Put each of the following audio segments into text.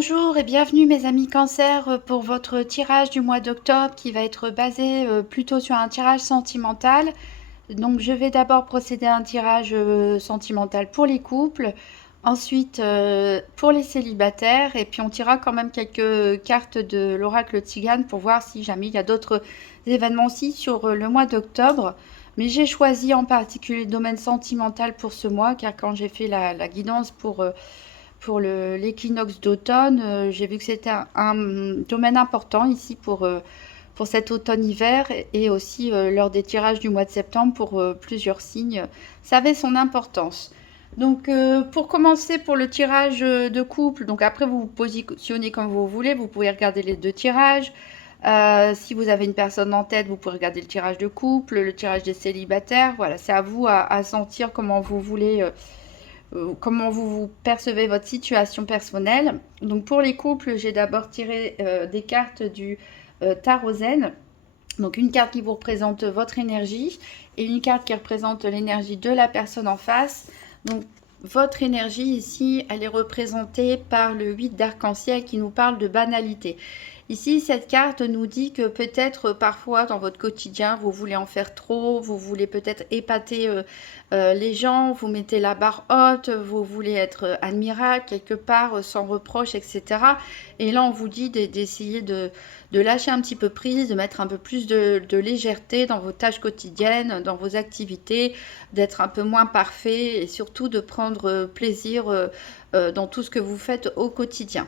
Bonjour et bienvenue mes amis Cancer pour votre tirage du mois d'octobre qui va être basé plutôt sur un tirage sentimental. Donc je vais d'abord procéder à un tirage sentimental pour les couples, ensuite pour les célibataires et puis on tirera quand même quelques cartes de l'oracle Tzigane pour voir si jamais il y a d'autres événements aussi sur le mois d'octobre. Mais j'ai choisi en particulier le domaine sentimental pour ce mois car quand j'ai fait la guidance pour l'équinoxe d'automne, j'ai vu que c'était un domaine important ici pour cet automne-hiver et aussi lors des tirages du mois de septembre pour plusieurs signes. Ça avait son importance. Donc pour commencer pour le tirage de couple, donc après vous vous positionnez comme vous voulez, vous pouvez regarder les deux tirages. Si vous avez une personne en tête, vous pouvez regarder le tirage de couple, le tirage des célibataires. Voilà, c'est à vous à sentir comment vous voulez comment vous percevez votre situation personnelle. Donc pour les couples, j'ai d'abord tiré des cartes du tarot zen. Donc une carte qui vous représente votre énergie et une carte qui représente l'énergie de la personne en face. Donc votre énergie ici, elle est représentée par le 8 d'arc-en-ciel qui nous parle de banalité. Ici, cette carte nous dit que peut-être parfois dans votre quotidien, vous voulez en faire trop, vous voulez peut-être épater les gens, vous mettez la barre haute, vous voulez être admirable quelque part, sans reproche, etc. Et là, on vous dit d'essayer de lâcher un petit peu prise, de mettre un peu plus de légèreté dans vos tâches quotidiennes, dans vos activités, d'être un peu moins parfait et surtout de prendre plaisir dans tout ce que vous faites au quotidien.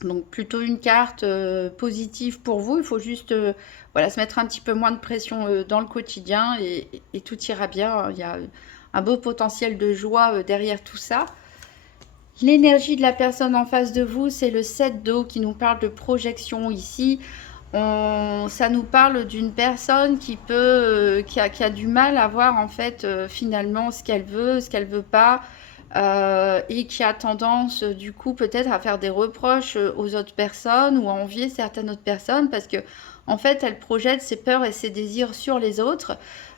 Donc plutôt une carte positive pour vous. Il faut juste voilà, se mettre un petit peu moins de pression dans le quotidien et tout ira bien. Il y a un beau potentiel de joie derrière tout ça. L'énergie de la personne en face de vous, c'est le 7 d'eau qui nous parle de projection ici. Ça nous parle d'une personne qui a du mal à voir en fait finalement ce qu'elle veut pas, et qui a tendance du coup peut-être à faire des reproches aux autres personnes ou à envier certaines autres personnes parce que en fait elle projette ses peurs et ses désirs sur les autres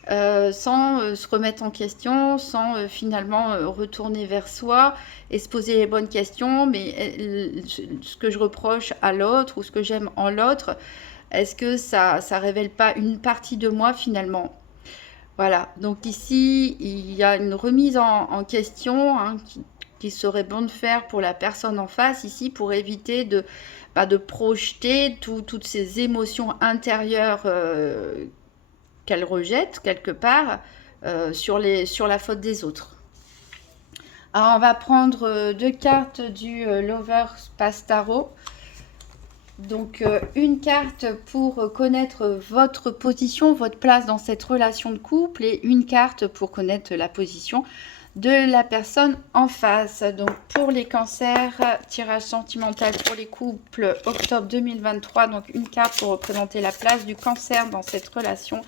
sans se remettre en question, sans finalement retourner vers soi et se poser les bonnes questions. Mais ce que je reproche à l'autre ou ce que j'aime en l'autre, est-ce que ça révèle pas une partie de moi finalement? Voilà, donc ici, il y a une remise en question hein, qui serait bon de faire pour la personne en face, ici, pour éviter de projeter toutes ces émotions intérieures qu'elle rejette quelque part sur la faute des autres. Alors, on va prendre deux cartes du Lover Space Tarot. Donc une carte pour connaître votre position, votre place dans cette relation de couple et une carte pour connaître la position de la personne en face. Donc pour les cancers, tirage sentimental pour les couples octobre 2023. Donc une carte pour représenter la place du cancer dans cette relation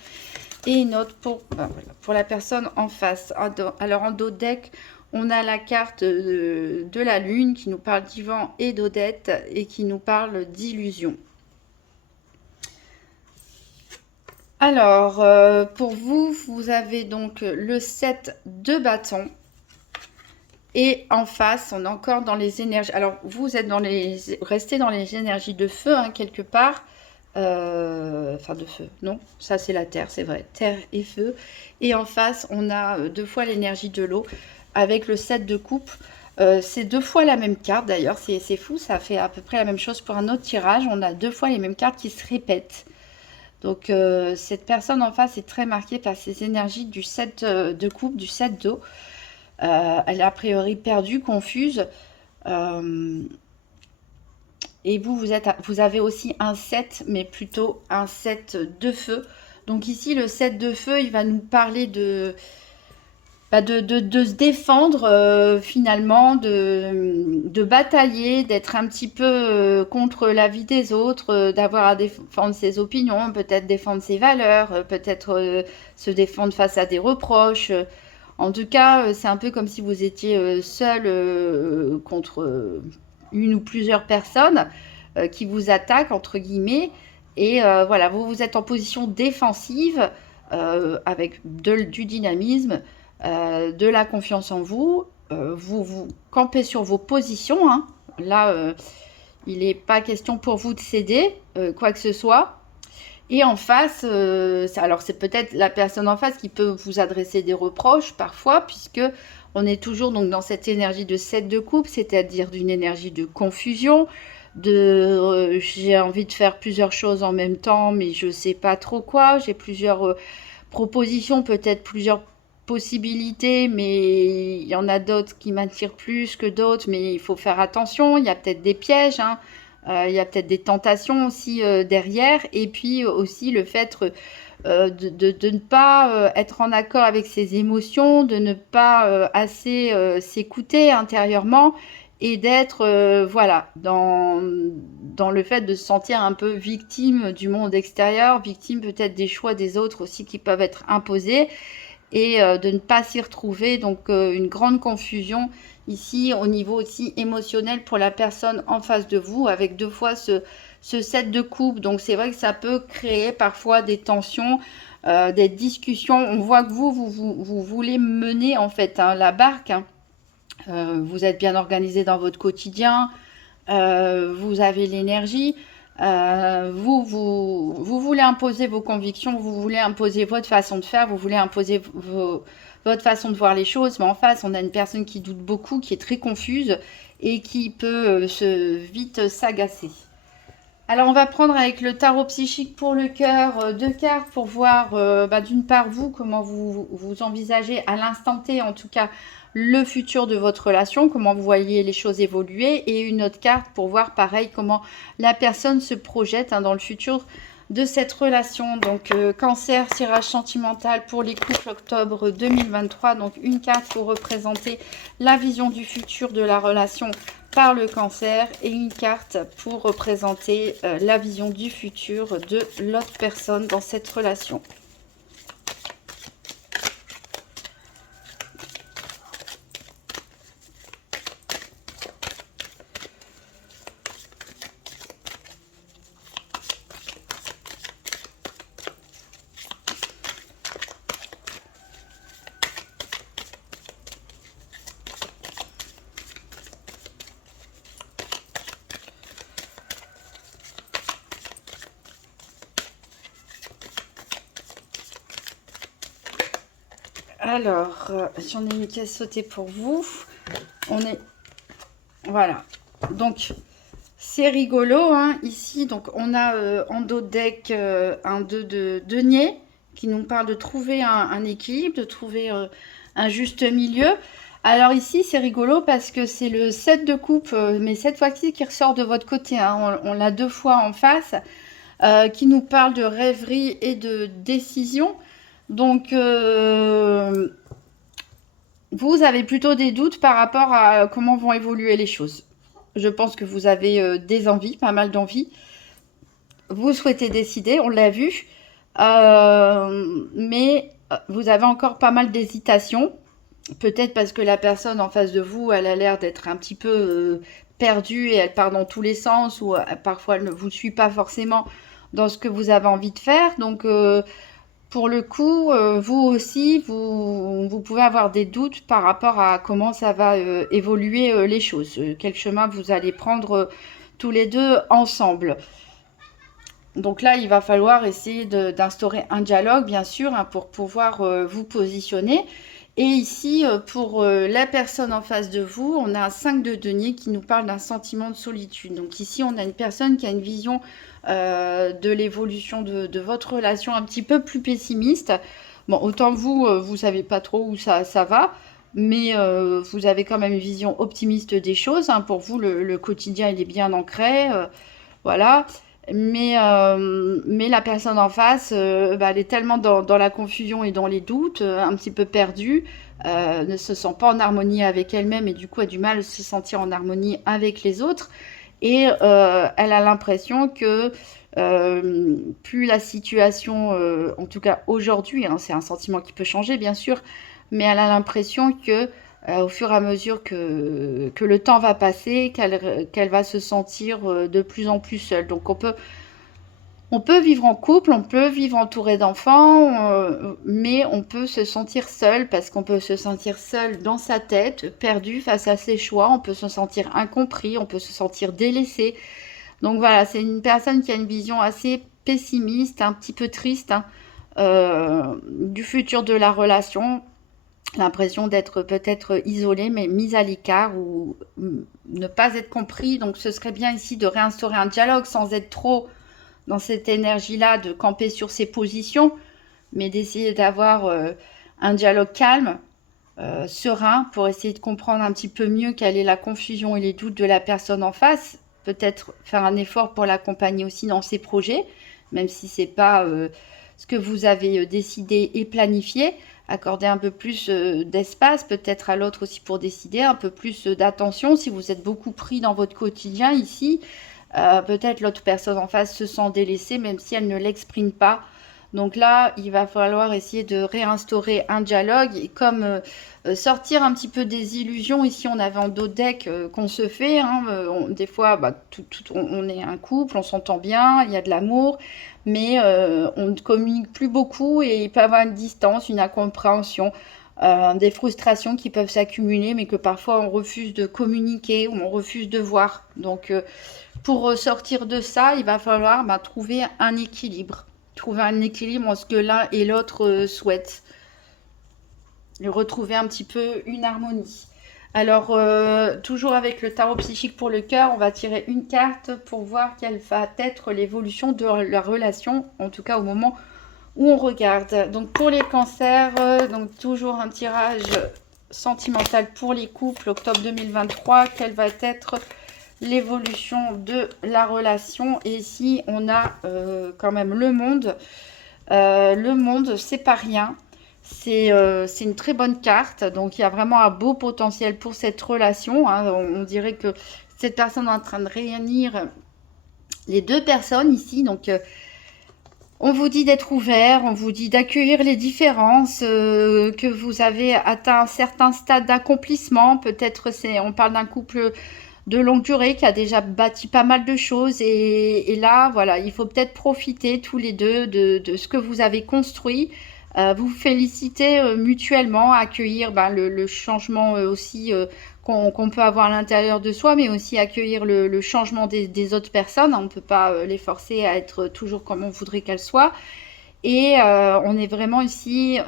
et une autre pour la personne en face. Alors en dos de deck, on a la carte de la lune qui nous parle d'Ivan et d'Odette et qui nous parle d'illusion. Alors, pour vous, vous avez donc le 7 de bâton. Et en face, on est encore dans les énergies. Alors, vous êtes restez dans les énergies de feu, hein, quelque part. Enfin, de feu. Non, ça c'est la terre, c'est vrai. Terre et feu. Et en face, on a deux fois l'énergie de l'eau avec le 7 de coupe. C'est deux fois la même carte d'ailleurs. C'est fou, ça fait à peu près la même chose pour un autre tirage. On a deux fois les mêmes cartes qui se répètent. Donc, cette personne en face est très marquée par ces énergies du 7 de coupe, du 7 d'eau. Elle est a priori perdue, confuse. Et vous avez aussi un 7, mais plutôt un 7 de feu. Donc ici, le 7 de feu, il va nous parler de se défendre finalement, de batailler, d'être un petit peu contre la vie des autres, d'avoir à défendre ses opinions, peut-être défendre ses valeurs, peut-être se défendre face à des reproches. En tout cas, c'est un peu comme si vous étiez seul contre une ou plusieurs personnes qui vous attaquent, entre guillemets. Et voilà, vous êtes en position défensive avec du dynamisme, de la confiance en vous. Vous campez sur vos positions. Hein. Là, Il n'est pas question pour vous de céder quoi que ce soit. Et en face, alors c'est peut-être la personne en face qui peut vous adresser des reproches parfois, puisque on est toujours donc dans cette énergie de 7 de coupe, c'est-à-dire d'une énergie de confusion, j'ai envie de faire plusieurs choses en même temps, mais je ne sais pas trop quoi, j'ai plusieurs propositions, peut-être plusieurs possibilités, mais il y en a d'autres qui m'attirent plus que d'autres, mais il faut faire attention, il y a peut-être des pièges, hein. Il y a peut-être des tentations aussi derrière, et puis aussi le fait de ne pas être en accord avec ses émotions, de ne pas assez s'écouter intérieurement, et d'être voilà, dans le fait de se sentir un peu victime du monde extérieur, victime peut-être des choix des autres aussi qui peuvent être imposés, et de ne pas s'y retrouver. Donc une grande confusion ici au niveau aussi émotionnel pour la personne en face de vous, avec deux fois ce 7 de coupe. Donc c'est vrai que ça peut créer parfois des tensions, des discussions. On voit que vous voulez mener en fait hein, la barque, hein. Vous êtes bien organisé dans votre quotidien, vous avez l'énergie, vous voulez imposer vos convictions, vous voulez imposer votre façon de faire, vous voulez imposer votre façon de voir les choses, mais en face, on a une personne qui doute beaucoup, qui est très confuse et qui peut vite s'agacer. Alors, on va prendre avec le tarot psychique pour le cœur 2 cartes pour voir, d'une part, vous, comment vous envisagez à l'instant T, en tout cas, le futur de votre relation, comment vous voyez les choses évoluer, et une autre carte pour voir, pareil, comment la personne se projette hein, dans le futur de cette relation. Donc, cancer, tirage sentimental pour les couples octobre 2023. Donc, une carte pour représenter la vision du futur de la relation par le cancer et une carte pour représenter la vision du futur de l'autre personne dans cette relation. Alors, j'en ai une qui a sauté pour vous. On est... Voilà. Donc, c'est rigolo, hein, ici. Donc, on a en dos de deck un 2 de denier qui nous parle de trouver un équilibre, de trouver un juste milieu. Alors ici, c'est rigolo parce que c'est le 7 de coupe, mais cette fois-ci qui ressort de votre côté. Hein. On l'a 2 fois en face, qui nous parle de rêverie et de décision. Donc, vous avez plutôt des doutes par rapport à comment vont évoluer les choses. Je pense que vous avez des envies, pas mal d'envies. Vous souhaitez décider, on l'a vu. Mais vous avez encore pas mal d'hésitation. Peut-être parce que la personne en face de vous, elle a l'air d'être un petit peu perdue et elle part dans tous les sens ou parfois elle ne vous suit pas forcément dans ce que vous avez envie de faire. Donc, pour le coup, vous aussi, vous pouvez avoir des doutes par rapport à comment ça va évoluer les choses. Quel chemin vous allez prendre tous les deux ensemble. Donc là, il va falloir essayer d'instaurer un dialogue, bien sûr, hein, pour pouvoir vous positionner. Et ici, pour la personne en face de vous, on a un 5 de denier qui nous parle d'un sentiment de solitude. Donc ici, on a une personne qui a une vision de l'évolution de votre relation un petit peu plus pessimiste. Bon, autant vous, vous savez pas trop où ça va, mais vous avez quand même une vision optimiste des choses. Hein. Pour vous, le quotidien, il est bien ancré. Voilà. Mais la personne en face, elle est tellement dans la confusion et dans les doutes, un petit peu perdue, ne se sent pas en harmonie avec elle-même et du coup a du mal à se sentir en harmonie avec les autres. Et elle a l'impression que plus la situation, en tout cas aujourd'hui, hein, c'est un sentiment qui peut changer bien sûr, mais elle a l'impression que au fur et à mesure que le temps va passer, qu'elle va se sentir de plus en plus seule. Donc on peut On peut vivre en couple, on peut vivre entouré d'enfants, mais on peut se sentir seul parce qu'on peut se sentir seul dans sa tête, perdu face à ses choix, on peut se sentir incompris, on peut se sentir délaissé. Donc voilà, c'est une personne qui a une vision assez pessimiste, un petit peu triste, hein, du futur de la relation. L'impression d'être peut-être isolé, mais mis à l'écart ou ne pas être compris. Donc ce serait bien ici de réinstaurer un dialogue sans être trop dans cette énergie-là, de camper sur ses positions, mais d'essayer d'avoir un dialogue calme, serein, pour essayer de comprendre un petit peu mieux quelle est la confusion et les doutes de la personne en face. Peut-être faire un effort pour l'accompagner aussi dans ses projets, même si c'est pas ce que vous avez décidé et planifié. Accorder un peu plus d'espace, peut-être à l'autre aussi pour décider, un peu plus d'attention. Si vous êtes beaucoup pris dans votre quotidien ici, peut-être l'autre personne en face se sent délaissée, même si elle ne l'exprime pas. Donc là, il va falloir essayer de réinstaurer un dialogue et comme sortir un petit peu des illusions. Ici, on avait en dos de deck qu'on se fait, hein. Des fois, bah, on est un couple, on s'entend bien, il y a de l'amour, mais on ne communique plus beaucoup et il peut y avoir une distance, une incompréhension, des frustrations qui peuvent s'accumuler, mais que parfois on refuse de communiquer ou on refuse de voir. Donc, pour sortir de ça, il va falloir trouver un équilibre. Trouver un équilibre en ce que l'un et l'autre souhaitent. Et retrouver un petit peu une harmonie. Alors, toujours avec le tarot psychique pour le cœur, on va tirer une carte pour voir quelle va être l'évolution de la relation, en tout cas au moment où on regarde. Donc, pour les cancers, donc toujours un tirage sentimental pour les couples, octobre 2023, quelle va être l'évolution de la relation. Et ici, on a quand même le monde. Le monde, c'est pas rien. C'est une très bonne carte. Donc, il y a vraiment un beau potentiel pour cette relation, hein. On dirait que cette personne est en train de réunir les deux personnes ici. Donc, on vous dit d'être ouvert, on vous dit d'accueillir les différences, que vous avez atteint un certain stade d'accomplissement. Peut-être on parle d'un couple de longue durée qui a déjà bâti pas mal de choses et là voilà, il faut peut-être profiter tous les deux de ce que vous avez construit, vous féliciter mutuellement, accueillir le changement aussi qu'on peut avoir à l'intérieur de soi, mais aussi accueillir le changement des autres personnes. On ne peut pas les forcer à être toujours comme on voudrait qu'elles soient. Et on est vraiment ici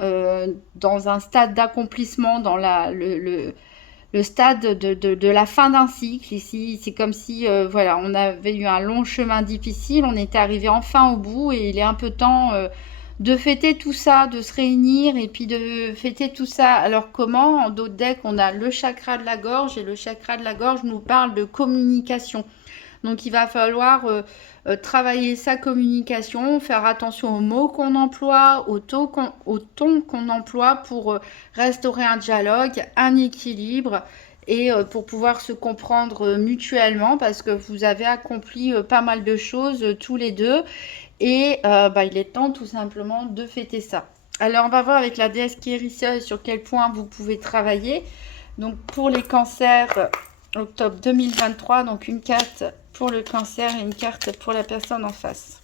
dans un stade d'accomplissement, dans le stade de la fin d'un cycle. Ici, c'est comme si voilà, on avait eu un long chemin difficile, on était arrivé enfin au bout et il est un peu temps de fêter tout ça, de se réunir et puis de fêter tout ça. Alors comment? En dos de deck, on a le chakra de la gorge et le chakra de la gorge nous parle de communication. Donc il va falloir travailler sa communication, faire attention aux mots qu'on emploie, au ton qu'on emploie pour restaurer un dialogue, un équilibre et pour pouvoir se comprendre mutuellement parce que vous avez accompli pas mal de choses tous les deux et il est temps tout simplement de fêter ça. Alors on va voir avec la déesse guérisseuse sur quel point vous pouvez travailler. Donc pour les cancers, octobre 2023, donc une carte pour le cancer et une carte pour la personne en face.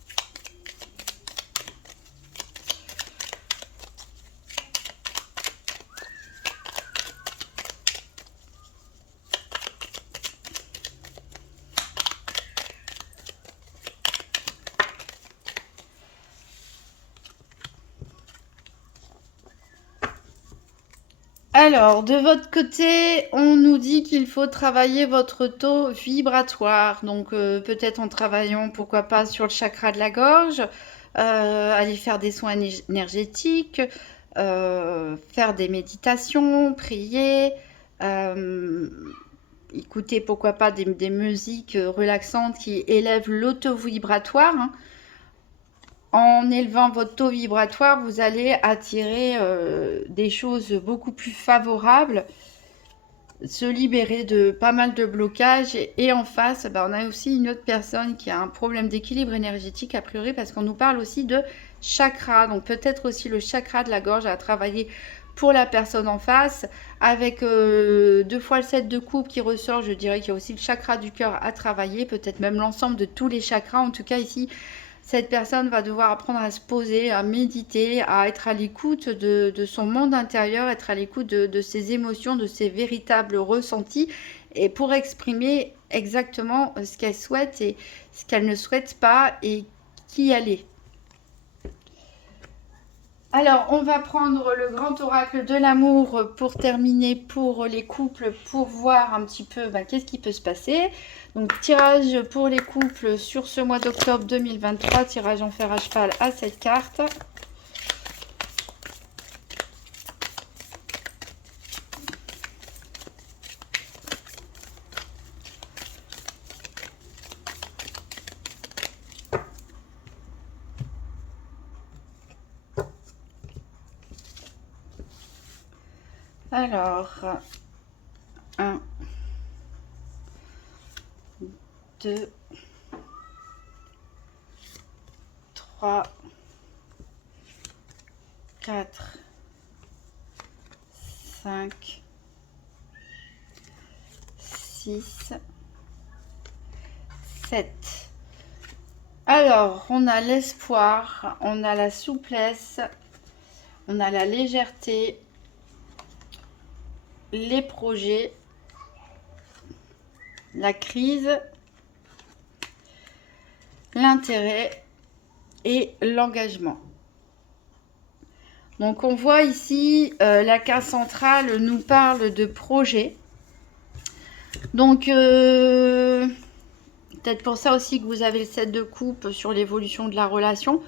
Alors, de votre côté, on nous dit qu'il faut travailler votre taux vibratoire. Donc, peut-être en travaillant, pourquoi pas, sur le chakra de la gorge, aller faire des soins énergétiques, faire des méditations, prier, euh, écouter, pourquoi pas, des musiques relaxantes qui élèvent l'auto vibratoire, hein. En élevant votre taux vibratoire, vous allez attirer des choses beaucoup plus favorables, se libérer de pas mal de blocages. Et en face, on a aussi une autre personne qui a un problème d'équilibre énergétique, a priori, parce qu'on nous parle aussi de chakra. Donc peut-être aussi le chakra de la gorge à travailler pour la personne en face. Avec 2 fois le 7 de coupe qui ressort, je dirais qu'il y a aussi le chakra du cœur à travailler, peut-être même l'ensemble de tous les chakras. En tout cas, ici, Cette personne va devoir apprendre à se poser, à méditer, à être à l'écoute de son monde intérieur, être à l'écoute de ses émotions, de ses véritables ressentis, et pour exprimer exactement ce qu'elle souhaite et ce qu'elle ne souhaite pas et qui elle est. Alors, on va prendre le grand oracle de l'amour pour terminer pour les couples, pour voir un petit peu qu'est-ce qui peut se passer. Donc, tirage pour les couples sur ce mois d'octobre 2023, tirage en fer à cheval à cette carte. Alors, 1, 2, 3, 4, 5, 6, 7. Alors, on a l'espoir, on a la souplesse, on a la légèreté, les projets, la crise, l'intérêt et l'engagement. Donc on voit ici la carte centrale nous parle de projet. Donc peut-être pour ça aussi que vous avez le 7 de coupe sur l'évolution de la relation.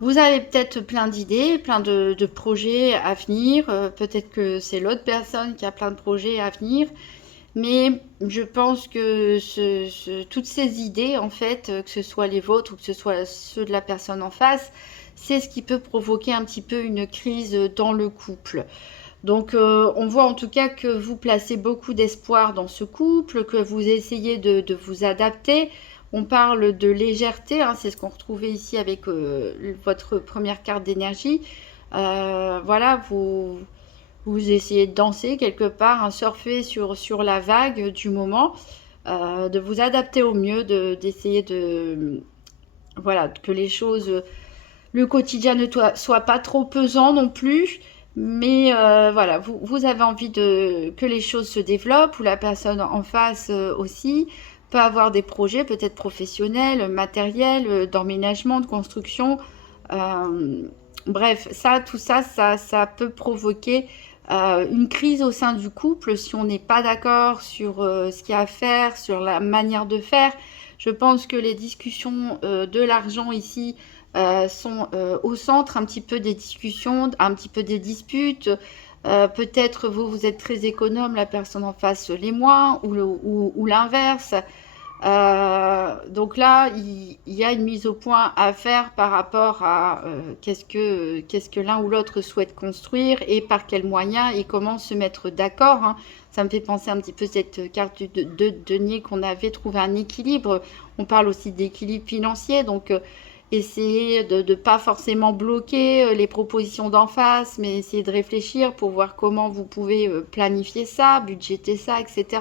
Vous avez peut-être plein d'idées, plein de projets à venir. Peut-être que c'est l'autre personne qui a plein de projets à venir. Mais je pense que toutes ces idées, en fait, que ce soit les vôtres ou que ce soit ceux de la personne en face, c'est ce qui peut provoquer un petit peu une crise dans le couple. Donc, on voit en tout cas que vous placez beaucoup d'espoir dans ce couple, que vous essayez de vous adapter. On parle de légèreté, hein, c'est ce qu'on retrouvait ici avec votre première carte d'énergie. Voilà, vous essayez de danser quelque part, hein, surfer sur la vague du moment, de vous adapter au mieux, d'essayer voilà, que les choses, le quotidien ne soit pas trop pesant non plus, mais voilà, vous avez envie que les choses se développent, ou la personne en face aussi peut avoir des projets peut-être professionnels, matériels, d'emménagement, de construction. Bref, tout ça, ça peut provoquer une crise au sein du couple si on n'est pas d'accord sur ce qu'il y a à faire, sur la manière de faire. Je pense que les discussions de l'argent ici sont au centre un petit peu des discussions, un petit peu des disputes. Peut-être vous êtes très économe, la personne en face l'est moins, ou l'inverse. Donc là, il y a une mise au point à faire par rapport à qu'est-ce que l'un ou l'autre souhaite construire et par quels moyens et comment se mettre d'accord, hein. Ça me fait penser un petit peu cette carte de denier qu'on avait trouvé un équilibre. On parle aussi d'équilibre financier, donc essayer de ne pas forcément bloquer les propositions d'en face, mais essayer de réfléchir pour voir comment vous pouvez planifier ça, budgéter ça, etc.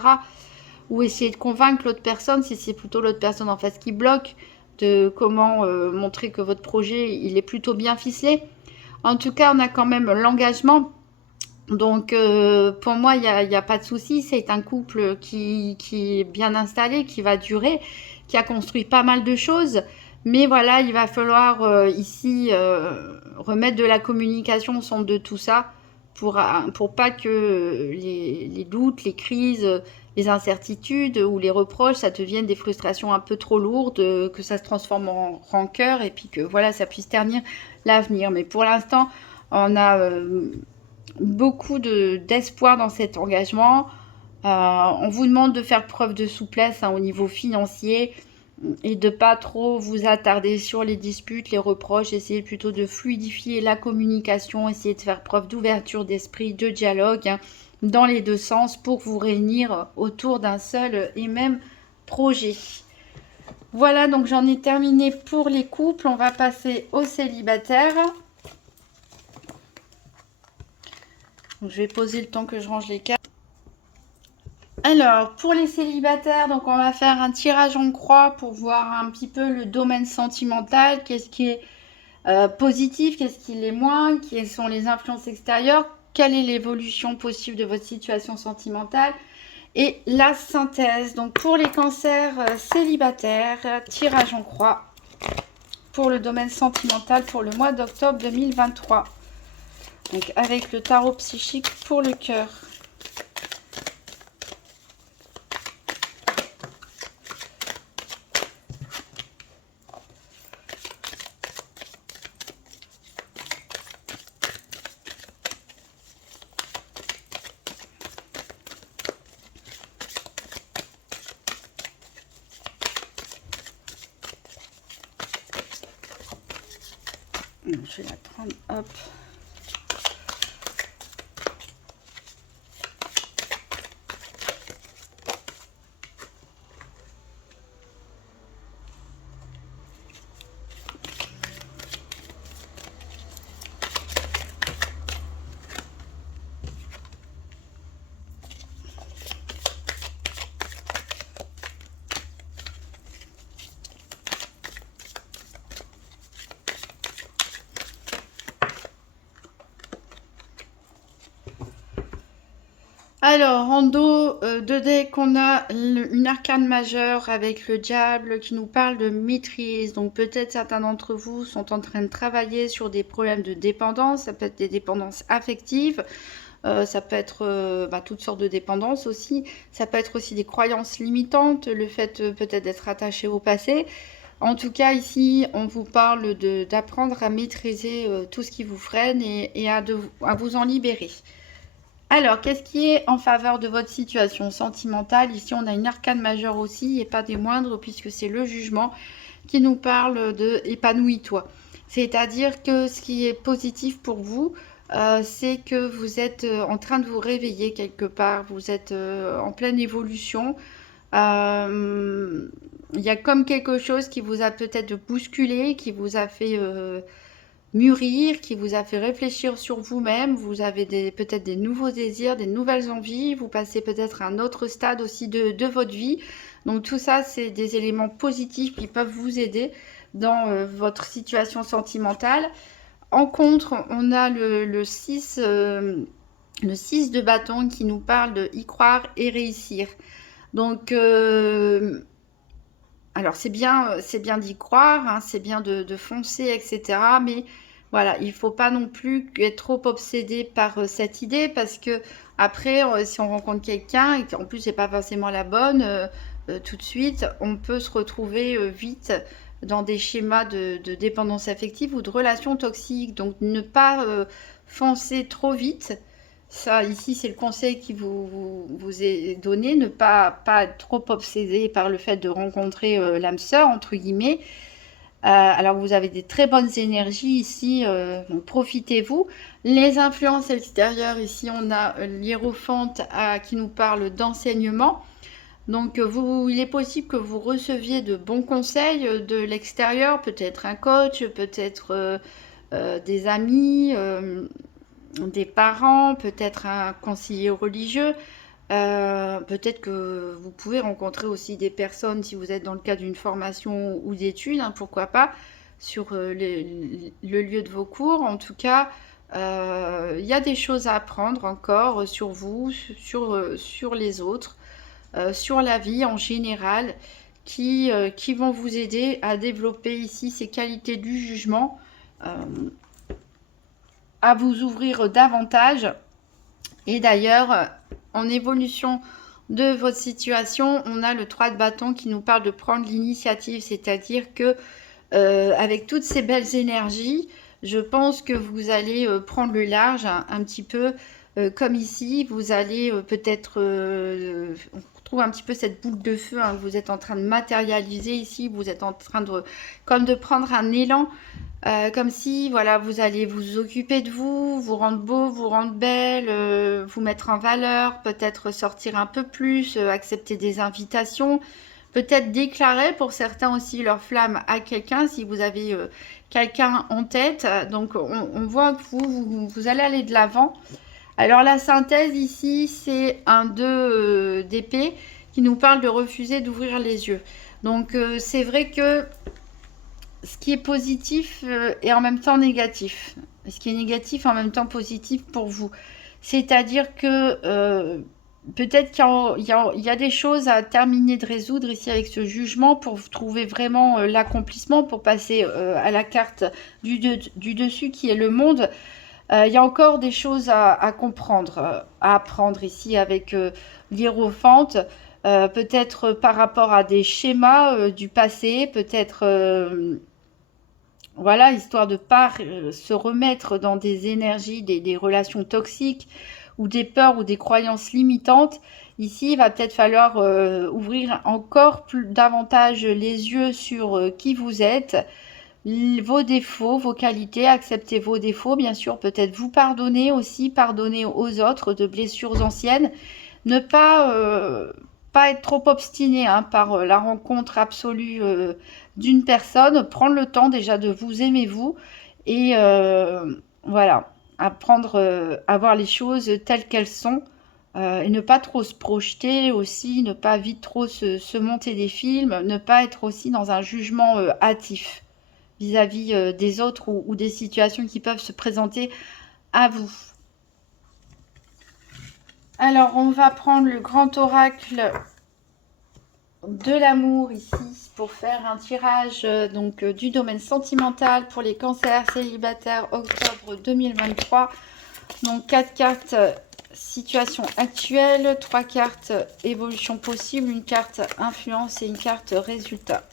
Ou essayer de convaincre l'autre personne, si c'est plutôt l'autre personne en face qui bloque, de comment montrer que votre projet il est plutôt bien ficelé. En tout cas, on a quand même l'engagement. Donc pour moi, il n'y a pas de souci. C'est un couple qui est bien installé, qui va durer, qui a construit pas mal de choses. Mais voilà, il va falloir ici remettre de la communication au centre de tout ça pour pas que les doutes, les crises, les incertitudes ou les reproches, ça devienne des frustrations un peu trop lourdes, que ça se transforme en rancœur et puis que voilà, ça puisse ternir l'avenir. Mais pour l'instant, on a beaucoup d'espoir dans cet engagement. On vous demande de faire preuve de souplesse, hein, au niveau financier et de pas trop vous attarder sur les disputes, les reproches. Essayez plutôt de fluidifier la communication, essayez de faire preuve d'ouverture d'esprit, de dialogue, hein, dans les deux sens pour vous réunir autour d'un seul et même projet. Voilà, donc j'en ai terminé pour les couples. On va passer aux célibataires. Donc, je vais poser le temps que je range les cartes. Alors, pour les célibataires, donc on va faire un tirage en croix pour voir un petit peu le domaine sentimental, qu'est-ce qui est positif, qu'est-ce qui l'est moins, quelles sont les influences extérieures, quelle est l'évolution possible de votre situation sentimentale et la synthèse. Donc pour les cancers célibataires, tirage en croix pour le domaine sentimental pour le mois d'octobre 2023. Donc avec le tarot psychique pour le cœur. Je vais la prendre, hop. Alors, en dos de deck, on a une arcane majeure avec le diable qui nous parle de maîtrise. Donc peut-être certains d'entre vous sont en train de travailler sur des problèmes de dépendance. Ça peut être des dépendances affectives. Ça peut être toutes sortes de dépendances aussi. Ça peut être aussi des croyances limitantes, le fait peut-être d'être attaché au passé. En tout cas, ici, on vous parle d'apprendre à maîtriser tout ce qui vous freine et à vous en libérer. Alors, qu'est-ce qui est en faveur de votre situation sentimentale? Ici, on a une arcane majeure aussi, et pas des moindres, puisque c'est le jugement qui nous parle de épanouis-toi. C'est-à-dire que ce qui est positif pour vous, c'est que vous êtes en train de vous réveiller quelque part, vous êtes en pleine évolution. Il y a comme quelque chose qui vous a peut-être bousculé, qui vous a fait mûrir, qui vous a fait réfléchir sur vous-même. Vous avez peut-être des nouveaux désirs, des nouvelles envies. Vous passez peut-être à un autre stade aussi de votre vie. Donc tout ça, c'est des éléments positifs qui peuvent vous aider dans votre situation sentimentale. En contre, on a le 6 de bâton qui nous parle de y croire et réussir. Donc, alors c'est bien d'y croire, hein, c'est bien de foncer, etc. Mais voilà, il ne faut pas non plus être trop obsédé par cette idée parce que après, si on rencontre quelqu'un et qu'en plus c'est pas forcément la bonne, tout de suite, on peut se retrouver vite dans des schémas de dépendance affective ou de relations toxiques. Donc ne pas foncer trop vite. Ça, ici, c'est le conseil qui vous est donné, ne pas être trop obsédé par le fait de rencontrer l'âme sœur, entre guillemets. Alors, vous avez des très bonnes énergies ici, donc profitez-vous. Les influences extérieures, ici, on a l'hiérophante qui nous parle d'enseignement. Donc, il est possible que vous receviez de bons conseils de l'extérieur, peut-être un coach, peut-être des amis, des parents, peut-être un conseiller religieux. Peut-être que vous pouvez rencontrer aussi des personnes, si vous êtes dans le cadre d'une formation ou d'études, hein, pourquoi pas, sur le lieu de vos cours. En tout cas, il y a des choses à apprendre encore sur vous, sur les autres, sur la vie en général, qui vont vous aider à développer ici ces qualités du jugement, à vous ouvrir davantage. Et d'ailleurs, en évolution de votre situation, on a le 3 de bâton qui nous parle de prendre l'initiative, c'est-à-dire que avec toutes ces belles énergies, je pense que vous allez prendre le large un petit peu comme ici. Vous allez peut-être, on retrouve un petit peu cette boule de feu hein, que vous êtes en train de matérialiser ici. Vous êtes en train de prendre un élan. Comme si, voilà, vous allez vous occuper de vous, vous rendre beau, vous rendre belle, vous mettre en valeur, peut-être sortir un peu plus, accepter des invitations, peut-être déclarer pour certains aussi leur flamme à quelqu'un si vous avez quelqu'un en tête. Donc, on voit que vous allez aller de l'avant Alors la synthèse ici, c'est un 2 d'épée qui nous parle de refuser d'ouvrir les yeux. Donc c'est vrai que ce qui est positif est en même temps négatif. Ce qui est négatif en même temps positif pour vous. C'est-à-dire que peut-être qu'il y a des choses à terminer de résoudre ici avec ce jugement pour trouver vraiment l'accomplissement, pour passer à la carte du dessus qui est le monde. Il y a encore des choses à comprendre, à apprendre ici avec l'hiérophante. Peut-être par rapport à des schémas du passé, peut-être voilà, histoire de ne pas se remettre dans des énergies, des relations toxiques ou des peurs ou des croyances limitantes. Ici, il va peut-être falloir ouvrir encore plus davantage les yeux sur qui vous êtes, vos défauts, vos qualités, accepter vos défauts, bien sûr, peut-être vous pardonner aussi, pardonner aux autres de blessures anciennes, ne pas être trop obstiné hein, par la rencontre absolue d'une personne, prendre le temps déjà de vous aimer vous et voilà, apprendre à voir les choses telles qu'elles sont et ne pas trop se projeter aussi, ne pas vite trop se monter des films, ne pas être aussi dans un jugement hâtif vis-à-vis des autres ou des situations qui peuvent se présenter à vous. Alors, on va prendre le grand oracle de l'amour ici pour faire un tirage donc du domaine sentimental pour les cancers célibataires octobre 2023. Donc 4 cartes situation actuelle, 3 cartes évolution possible, une carte influence et une carte résultat.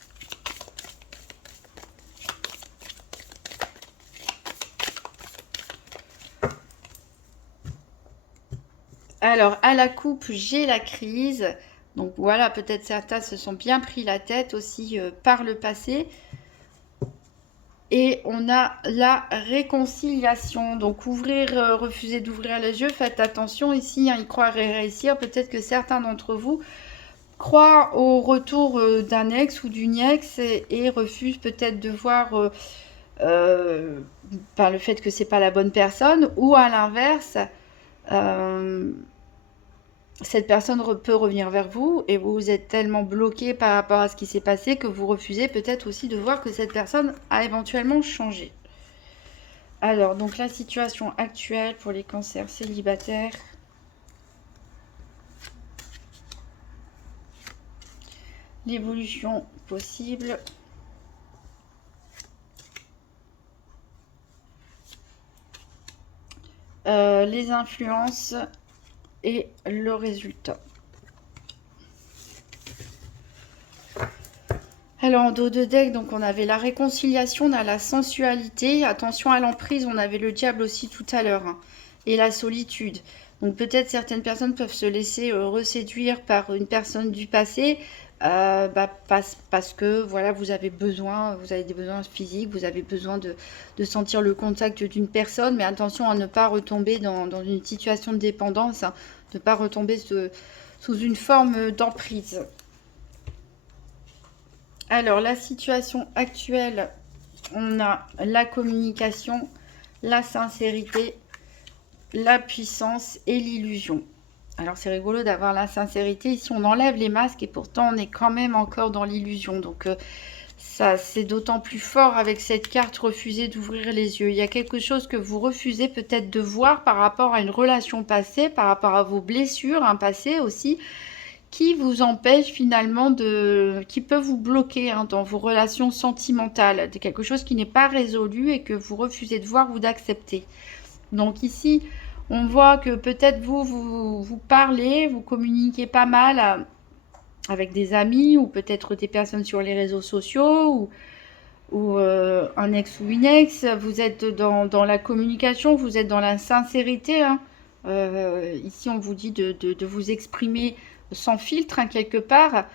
Alors, à la coupe, j'ai la crise. Donc voilà, peut-être certains se sont bien pris la tête aussi par le passé. Et on a la réconciliation. Donc ouvrir, refuser d'ouvrir les yeux. Faites attention ici, hein, y croire et réussir. Peut-être que certains d'entre vous croient au retour d'un ex ou d'une ex et refusent peut-être de voir par le fait que c'est pas la bonne personne. Ou à l'inverse... cette personne peut revenir vers vous et vous êtes tellement bloqué par rapport à ce qui s'est passé que vous refusez peut-être aussi de voir que cette personne a éventuellement changé. Alors, donc la situation actuelle pour les cancers célibataires. L'évolution possible. Les influences et le résultat. Alors en dos de deck, donc on avait la réconciliation, on a la sensualité, attention à l'emprise, on avait le diable aussi tout à l'heure, hein, et la solitude. Donc peut-être certaines personnes peuvent se laisser reséduire par une personne du passé, parce que voilà, vous avez des besoins physiques, vous avez besoin de sentir le contact d'une personne, mais attention à ne pas retomber dans une situation de dépendance, hein, de ne pas retomber sous une forme d'emprise. Alors, la situation actuelle, on a la communication, la sincérité, la puissance et l'illusion. Alors, c'est rigolo d'avoir la sincérité. Ici, on enlève les masques et pourtant, on est quand même encore dans l'illusion. Donc, ça, c'est d'autant plus fort avec cette carte refuser d'ouvrir les yeux. Il y a quelque chose que vous refusez peut-être de voir par rapport à une relation passée, par rapport à vos blessures, un passé aussi, qui vous empêche finalement qui peut vous bloquer hein, dans vos relations sentimentales, de quelque chose qui n'est pas résolu et que vous refusez de voir ou d'accepter. Donc ici, on voit que peut-être vous parlez, vous communiquez pas mal avec des amis ou peut-être des personnes sur les réseaux sociaux ou un ex ou une ex. Vous êtes dans la communication, vous êtes dans la sincérité. Hein. Ici, on vous dit de vous exprimer sans filtre, hein, quelque part.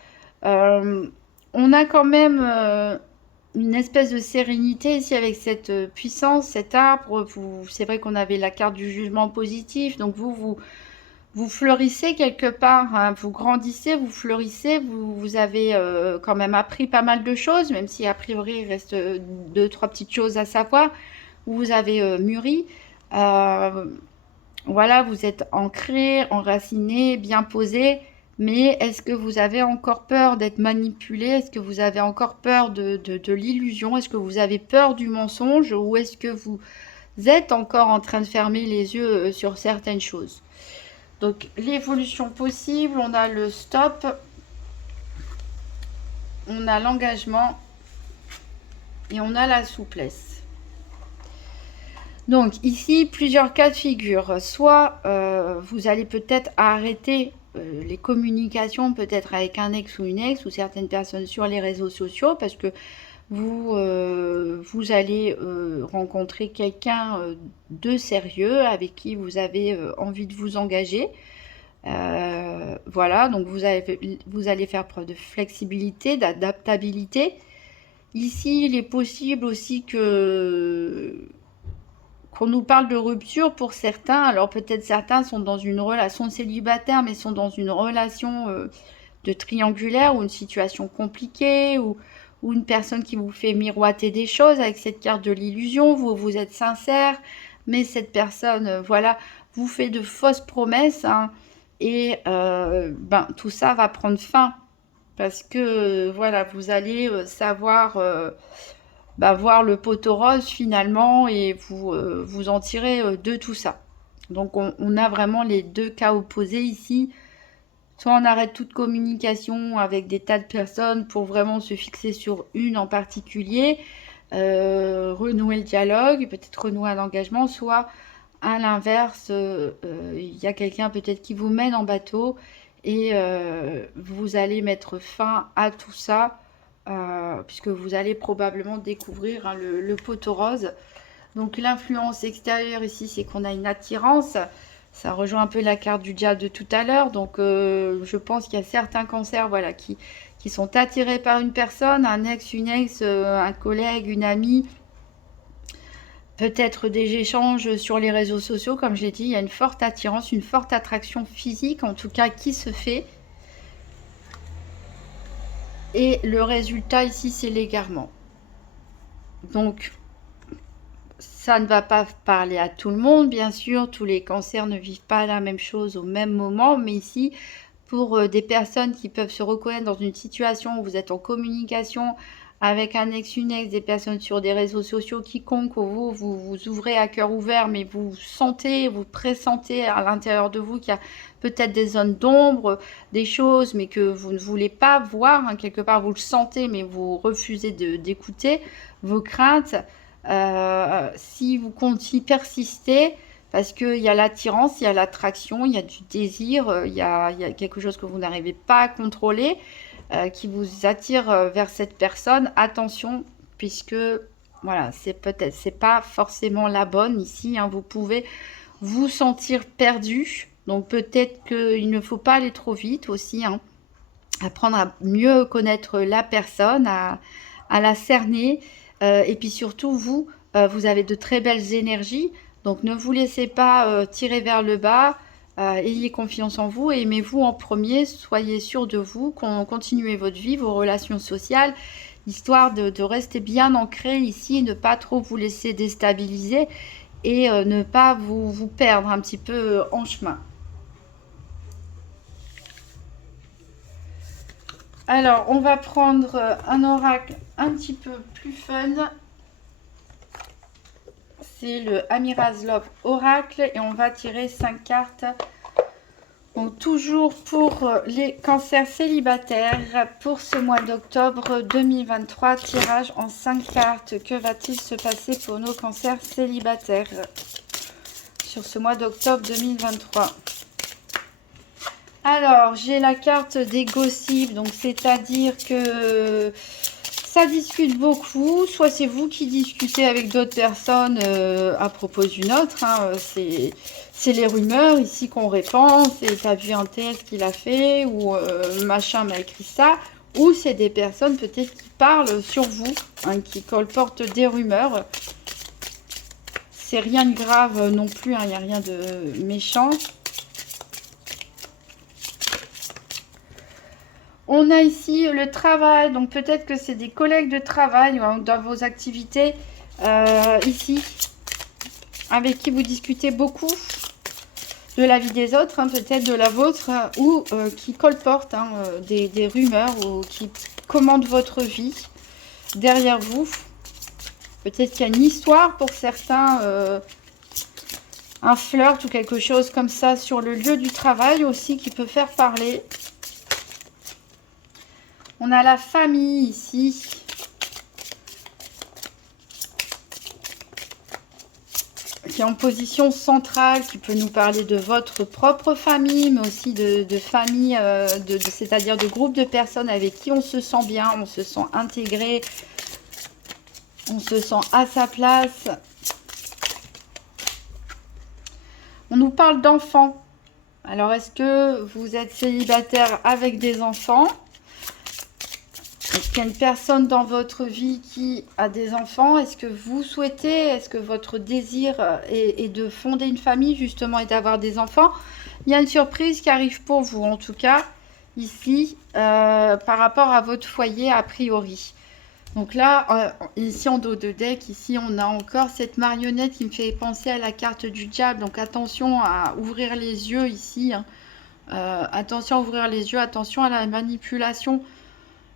On a quand même une espèce de sérénité ici avec cette puissance, cet arbre. C'est vrai qu'on avait la carte du jugement positif, donc vous fleurissez quelque part, hein, vous grandissez, vous fleurissez, vous avez quand même appris pas mal de choses, même si a priori il reste 2-3 petites choses à savoir. Vous avez mûri. Voilà, vous êtes ancré, enraciné, bien posé. Mais est-ce que vous avez encore peur d'être manipulé? Est-ce que vous avez encore peur de l'illusion? Est-ce que vous avez peur du mensonge? Ou est-ce que vous êtes encore en train de fermer les yeux sur certaines choses? Donc, l'évolution possible, on a le stop, on a l'engagement et on a la souplesse. Donc, ici, plusieurs cas de figure. Soit vous allez peut-être arrêter les communications, peut-être avec un ex ou une ex, ou certaines personnes sur les réseaux sociaux, parce que vous allez rencontrer quelqu'un de sérieux avec qui vous avez envie de vous engager. Voilà, donc vous allez faire preuve de flexibilité, d'adaptabilité. Ici, il est possible aussi qu'on nous parle de rupture pour certains. Alors peut-être certains sont dans une relation célibataire, mais sont dans une relation de triangulaire ou une situation compliquée, ou une personne qui vous fait miroiter des choses avec cette carte de l'illusion. Vous êtes sincère, mais cette personne, voilà, vous fait de fausses promesses, hein, et tout ça va prendre fin parce que voilà, vous allez savoir voir le poteau rose finalement et vous en tirer de tout ça. Donc on a vraiment les deux cas opposés ici. Soit on arrête toute communication avec des tas de personnes pour vraiment se fixer sur une en particulier, renouer le dialogue, peut-être renouer un engagement, soit à l'inverse, il y a quelqu'un peut-être qui vous mène en bateau et vous allez mettre fin à tout ça, puisque vous allez probablement découvrir, hein, le poteau rose. Donc l'influence extérieure ici, c'est qu'on a une attirance. Ça rejoint un peu la carte du diable de tout à l'heure. Donc je pense qu'il y a certains cancers, voilà, qui sont attirés par une personne, un ex, une ex, un collègue, une amie. Peut-être des échanges sur les réseaux sociaux, comme j'ai dit, il y a une forte attirance, une forte attraction physique, en tout cas, qui se fait. Et le résultat ici, c'est l'égarement. Donc, ça ne va pas parler à tout le monde, bien sûr. Tous les cancers ne vivent pas la même chose au même moment. Mais ici, pour des personnes qui peuvent se reconnaître dans une situation où vous êtes en communication avec un ex, une ex, des personnes sur des réseaux sociaux, quiconque, vous ouvrez à cœur ouvert, mais vous sentez, vous pressentez à l'intérieur de vous qu'il y a peut-être des zones d'ombre, des choses, mais que vous ne voulez pas voir, hein, quelque part vous le sentez, mais vous refusez d'écouter vos craintes. Si vous persistez, parce qu'il y a l'attirance, il y a l'attraction, il y a du désir, il y a quelque chose que vous n'arrivez pas à contrôler, qui vous attire vers cette personne. Attention, puisque voilà, c'est pas forcément la bonne ici, hein. Vous pouvez vous sentir perdu, donc peut-être qu'il ne faut pas aller trop vite aussi, hein. Apprendre à mieux connaître la personne, à la cerner, et puis surtout vous avez de très belles énergies, donc ne vous laissez pas tirer vers le bas. Ayez confiance en vous, aimez-vous en premier, soyez sûr de vous, continuez votre vie, vos relations sociales, histoire de rester bien ancré ici, ne pas trop vous laisser déstabiliser et ne pas vous perdre un petit peu en chemin. Alors, on va prendre un oracle un petit peu plus fun. C'est le Amirazlov Oracle et on va tirer 5 cartes. Donc toujours pour les cancers célibataires pour ce mois d'octobre 2023, tirage en 5 cartes. Que va-t-il se passer pour nos cancers célibataires sur ce mois d'octobre 2023? Alors, j'ai la carte des gossips, donc c'est-à-dire que ça discute beaucoup, soit c'est vous qui discutez avec d'autres personnes à propos d'une autre, hein, c'est les rumeurs ici qu'on répand, c'est t'as vu un tel ce qu'il a fait, ou machin m'a écrit ça, ou c'est des personnes peut-être qui parlent sur vous, hein, qui colportent des rumeurs. C'est rien de grave non plus, hein, il n'y a rien de méchant. On a ici le travail, donc peut-être que c'est des collègues de travail dans vos activités ici, avec qui vous discutez beaucoup. de la vie des autres, hein, peut-être de la vôtre, ou qui colportent hein, des rumeurs ou qui commandent votre vie derrière vous. Peut-être qu'il y a une histoire pour certains, un flirt ou quelque chose comme ça sur le lieu du travail aussi qui peut faire parler. On a la famille ici. Qui est en position centrale, qui peut nous parler de votre propre famille, mais aussi de famille, c'est-à-dire de groupe de personnes avec qui on se sent bien, on se sent intégré, on se sent à sa place. On nous parle d'enfants. Alors, est-ce que vous êtes célibataire avec des enfants? Est-ce qu'il y a une personne dans votre vie qui a des enfants? Est-ce que vous souhaitez, est-ce que votre désir est de fonder une famille justement et d'avoir des enfants? Il y a une surprise qui arrive pour vous en tout cas ici par rapport à votre foyer a priori. Donc là, ici en dos de deck, ici on a encore cette marionnette qui me fait penser à la carte du diable. Donc attention à ouvrir les yeux ici. Hein. Attention à ouvrir les yeux, attention à la manipulation.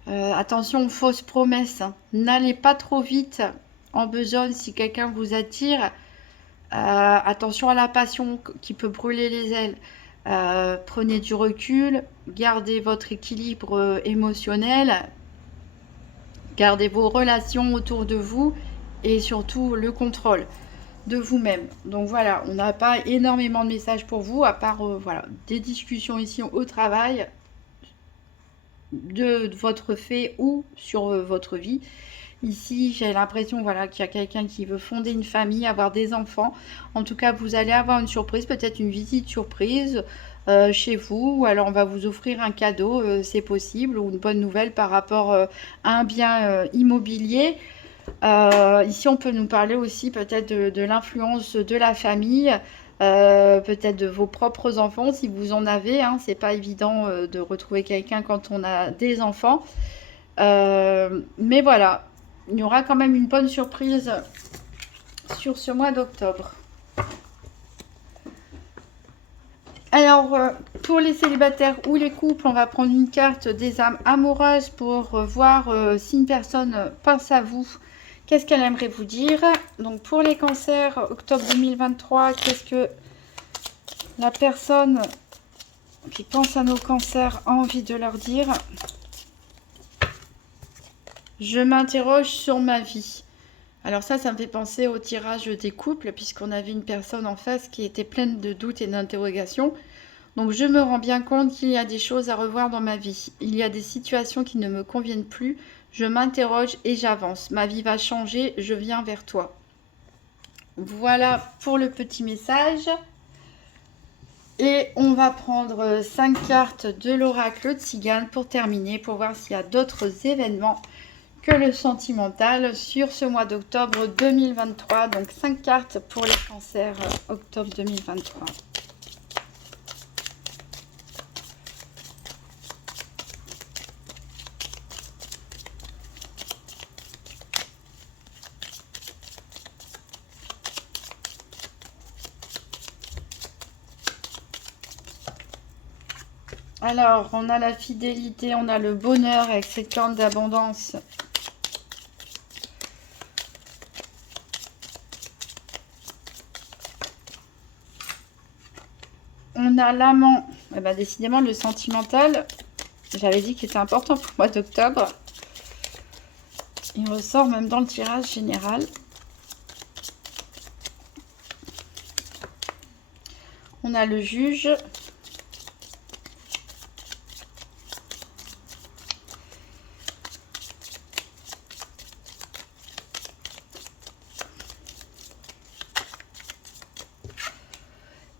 Attention aux fausses promesses. N'allez pas trop vite en besogne si quelqu'un vous attire. Attention à la passion qui peut brûler les ailes. Prenez du recul, gardez votre équilibre émotionnel, gardez vos relations autour de vous et surtout le contrôle de vous-même. Donc voilà, on n'a pas énormément de messages pour vous, à part voilà, des discussions ici au travail, de votre fait ou sur votre vie. Ici, j'ai l'impression voilà, qu'il y a quelqu'un qui veut fonder une famille, avoir des enfants. En tout cas, vous allez avoir une surprise, peut-être une visite surprise chez vous. Ou alors, on va vous offrir un cadeau, c'est possible, ou une bonne nouvelle par rapport à un bien immobilier. Ici, on peut nous parler aussi peut-être de l'influence de la famille. Peut-être de vos propres enfants si vous en avez, hein. C'est pas évident de retrouver quelqu'un quand on a des enfants, mais voilà, il y aura quand même une bonne surprise sur ce mois d'octobre. Alors pour les célibataires ou les couples, on va prendre une carte des âmes amoureuses pour voir si une personne pense à vous. Qu'est-ce qu'elle aimerait vous dire? Donc pour les cancers, octobre 2023, qu'est-ce que la personne qui pense à nos cancers a envie de leur dire? Je m'interroge sur ma vie. Alors ça me fait penser au tirage des couples, puisqu'on avait une personne en face qui était pleine de doutes et d'interrogations. Donc je me rends bien compte qu'il y a des choses à revoir dans ma vie. Il y a des situations qui ne me conviennent plus. Je m'interroge et j'avance. Ma vie va changer, je viens vers toi. Voilà pour le petit message. Et on va prendre 5 cartes de l'oracle de Tzigane pour terminer, pour voir s'il y a d'autres événements que le sentimental sur ce mois d'octobre 2023. Donc 5 cartes pour les cancers octobre 2023. Alors, on a la fidélité, on a le bonheur avec cette carte d'abondance. On a l'amant. Eh ben, décidément, le sentimental, j'avais dit qu'il était important pour le mois d'octobre. Il ressort même dans le tirage général. On a le juge.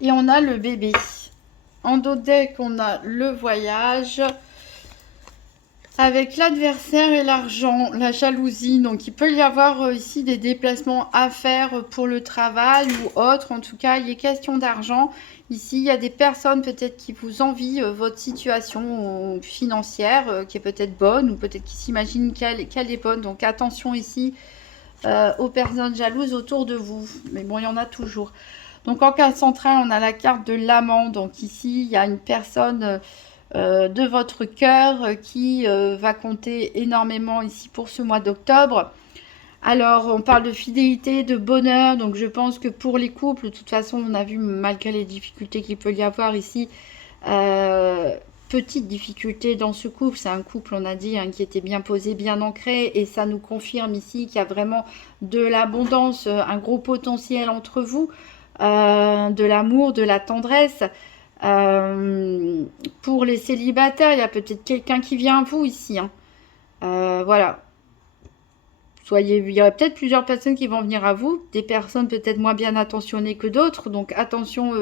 Et on a le bébé. En dos de deck, on a le voyage. Avec l'adversaire et l'argent, la jalousie. Donc, il peut y avoir ici des déplacements à faire pour le travail ou autre. En tout cas, il est question d'argent. Ici, il y a des personnes peut-être qui vous envient votre situation financière qui est peut-être bonne ou peut-être qui s'imaginent qu'elle est bonne. Donc, attention ici aux personnes jalouses autour de vous. Mais bon, il y en a toujours. Donc en carte centrale, on a la carte de l'amant. Donc ici, il y a une personne de votre cœur qui va compter énormément ici pour ce mois d'octobre. Alors, on parle de fidélité, de bonheur, donc je pense que pour les couples, de toute façon, on a vu, malgré les difficultés qu'il peut y avoir ici, euh, petite difficulté dans ce couple. C'est un couple, on a dit, hein, qui était bien posé, bien ancré, et ça nous confirme ici qu'il y a vraiment de l'abondance, un gros potentiel entre vous, de l'amour, de la tendresse. Pour les célibataires, il y a peut-être quelqu'un qui vient à vous ici, hein. Voilà. Il y aurait peut-être plusieurs personnes qui vont venir à vous, des personnes peut-être moins bien attentionnées que d'autres, donc attention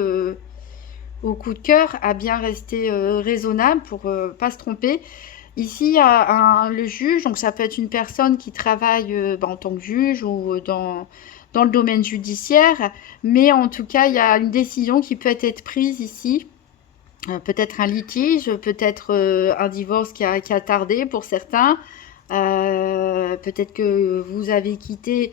au coup de cœur, à bien rester raisonnable pour pas se tromper. Ici, il y a le juge, donc ça peut être une personne qui travaille en tant que juge ou dans le domaine judiciaire, mais en tout cas, il y a une décision qui peut être prise ici. Peut-être un litige, peut-être un divorce qui a tardé pour certains. Peut-être que vous avez quitté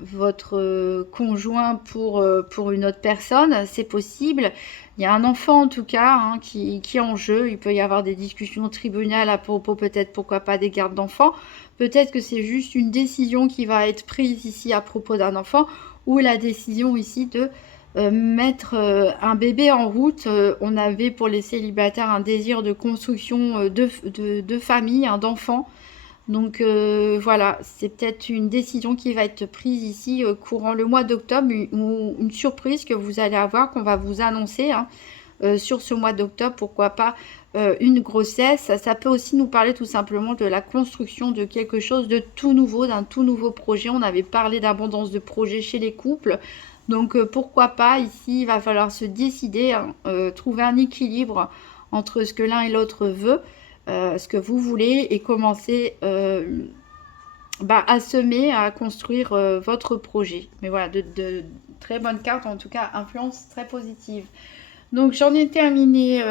votre conjoint pour une autre personne, c'est possible. Il y a un enfant en tout cas, hein, qui est en jeu. Il peut y avoir des discussions au tribunal à propos, peut-être pourquoi pas des gardes d'enfants. Peut-être que c'est juste une décision qui va être prise ici à propos d'un enfant, ou la décision ici de mettre un bébé en route. On avait pour les célibataires un désir de construction de famille, hein, d'enfants. Donc voilà, c'est peut-être une décision qui va être prise ici courant le mois d'octobre, ou une surprise que vous allez avoir, qu'on va vous annoncer, hein, sur ce mois d'octobre. Pourquoi pas une grossesse. Ça peut aussi nous parler tout simplement de la construction de quelque chose de tout nouveau, d'un tout nouveau projet. On avait parlé d'abondance de projets chez les couples. Donc pourquoi pas, ici il va falloir se décider, hein, trouver un équilibre entre ce que l'un et l'autre veut, ce que vous voulez, et commencer à semer, à construire votre projet. Mais voilà, de très bonnes cartes, en tout cas influence très positive. Donc j'en ai terminé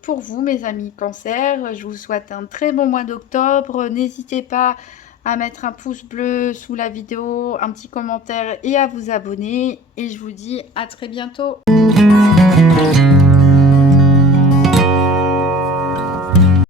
pour vous, mes amis Cancer. Je vous souhaite un très bon mois d'octobre. N'hésitez pas à mettre un pouce bleu sous la vidéo, un petit commentaire et à vous abonner. Et je vous dis à très bientôt.